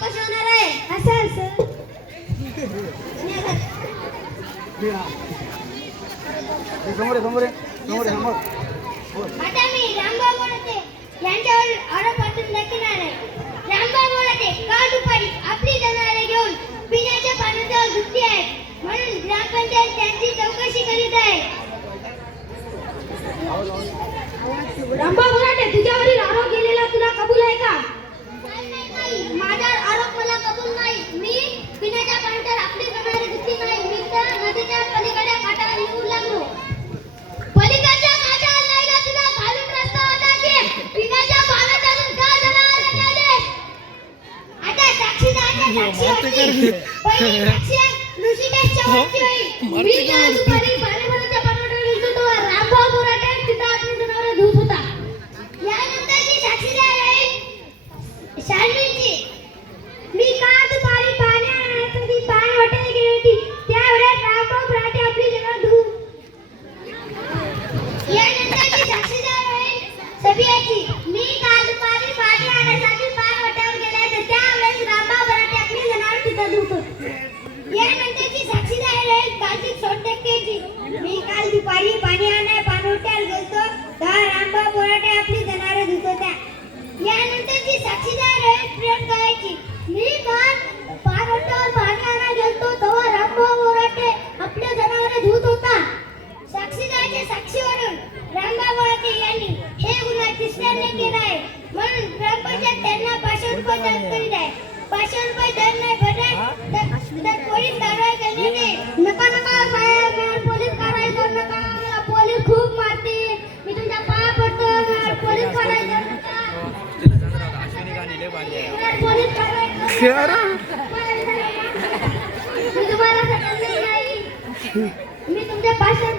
चौकशी होणार आहे. असं असं आता मी रामभाऊ बोलते यांच्यावर आरोप दाखवणार आहे. रामभाऊ बोलते काल दुपारी आपली जनावरे घेऊन पिण्याच्या पाण्याजवळ झुकली आहेत म्हणून ग्रामपंचायत त्यांची चौकशी करीत आहे. रामभाऊ बोलाटे, तुझ्यावरील आरोप केलेला तुला कबूल आहे का? नाही, माझा आरोप मला कबूल नाही. मी पिण्याच्या पाण्यावर आपली जनावरे झुकली नाही. मी तर नदीच्या पलीकडे काठावर येऊ लागलो. पलीकडच्या काठावर नाही का तुला घालून रस्ता होता की पिण्याच्या पाण्यातून का जनावरे नेले? आता साक्षीदार साक्षी पहिली साक्षी ऋषिकेश चव्हाणची होईल. मी काल दुपारी पाण्याच्या पाण्यावर गेलो होतो. रामभाऊ बोराटे तिथं आपली जनावरे धुत होता. यानंतरची साक्षीदार आहे शालिनीची. मी काल दुपारी पाण्यासाठी पाणी वाटायला गेली होती. त्यावेळेस रामभाऊ बोराटे आपली जनावर धुत. यानंतरची साक्षीदार आहे सबियाची. मी काल दुपारी पाणी आणण्यासाठी पाणी वाट्यावर गेले तर त्यावेळेस रामभाऊ बोराटे आपली जनावर तिथं धुत होते. यानंतरची साक्षीदार आहे कार्तिक सोनटक्केची. मी काल दुपारी पाणी आणायला पाणवट्यावर गेलतो तेव्हा रामभाऊ बोराटे आपली जनावरे धुत होत्या. यानंतरची साक्षीदार आहे प्रियंकाची. मी काल पाणवट्यावर पाणी आणायला गेलतो तेव्हा रामभाऊ बोराटे आपल्या जनावरे धुत होता. साक्षीदाराच्या साक्षीवरून रामभाऊ बोराटे यांनी हे गुन्हा तिसऱ्यांदा केला आहे म्हणून ग्रामपंचायत त्यांना 500 रुपये दंड करीत आहे. 500 रुपये दंड नाही भरला तर पोलीस कारवाई करण्यात येईल. नका नका साहेब, मला पोलीस कारवाई करू नका. मला पोलीस खूप मारतील. मी तुमच्या पाया पडतो. मला पोलीस कारवाई करू नका. मला पोलीस कारवाई करू नका. मी तुम्हाला सांगितलं नाही. मी तुमच्या 500